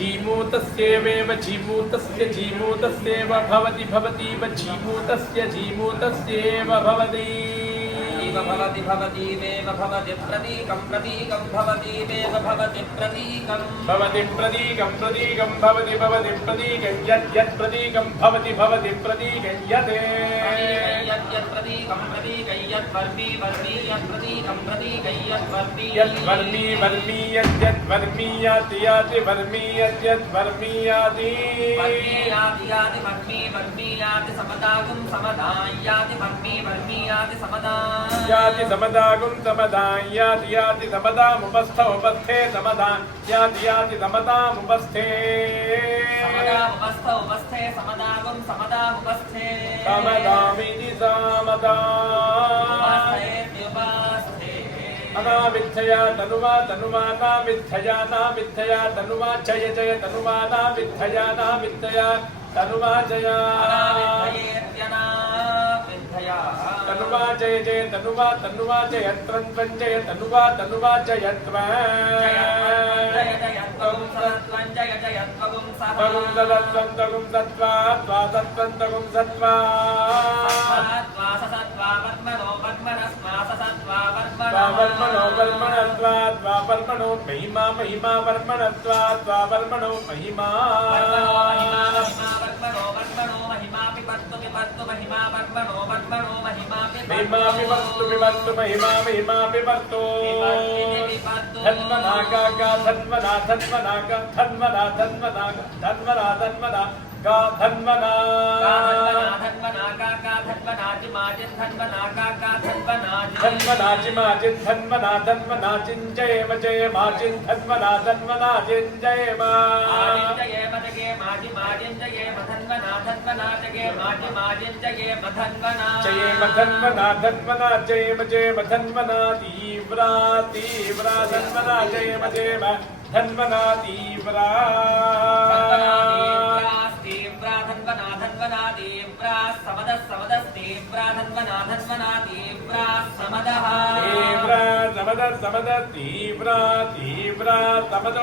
जीमूतस्येवेव जीमूतस्य जीमूतस्येव भवति भवतीव जीमूतस्य जीमूतस्येव भवति भवति भवतीमेव भवति प्रतीकं प्रतीकं भवतीमेव भवति प्रतीकं भवति प्रतीकं प्रतीकं भवति भवति प्रतीकं यत् यत् प्रतीकं भवति भवति प्रतीकं यत् यत् प्रतीकं प्रतीकं यत् वर्मी वर्मी यत् प्रतीकं प्रतीकं यत् वर्मी यत् वर्मी वर्मी यत् यत् वर्मी याति याति वर्मी यत् यत् वर्मी याति याति याति वर्मी वर्मी याति समदागुं समदायाति वर्मी वर्मी याति समदा याति समदागुं समदायाति याति समदामुपस्थ उपस्थे समदा याति याति समदामुपस्थे समदामुपस्थ उपस्थे समदागुं समदामुपस्थे समदामिति समदा अनाविद्धया तनुवा तनुवा नाविद्धया नाविद्धया तनुवा जय जय तनुवा नाविद्धया नाविद्धया तनुवा जया तनुवा जय जय तनुवा तनुवा जयत्रं त्वं जय तनुवा तनुवा जयत्वं तगुं सत्त्वं तगुं सत्त्वा त्वा सत्त्वं तगुं सत्त्वा वर्मणो वर्मणत्वा त्वा वर्मणो महिमा महिमा वर्मणत्वा त्वा वर्मणो महिमा महिमा विभक्तु विभक्तु महिमा महिमा विभक्तु धन्वना का धन्वना धन्वना का धन्वना धन्वना धन्वना धन्वना का धन्वना धन्वना का धन्वना जिमाजिन धन्वना का धन्वना धन्वना जिमाजिन धन्वना धन्वना जिंजय मजय माजिन धन्वना धन्वना जिंजय मा जय मजगे माजि माजिन जय मधन्वना धन्वना जगे माजि माजिन जय मधन्वना जय मधन्वना धन्वना जय मजय मधन्वना तीव्रा तीव्रा धन्वना जय मजय धन्वना तीव्रा तीव्रा धन्वना धन्वना तीव्रा समद समद तीव्रा धन्वना धन्वना तीव्रा समदः तीव्रा समद समद तीव्रा तीव्रा समद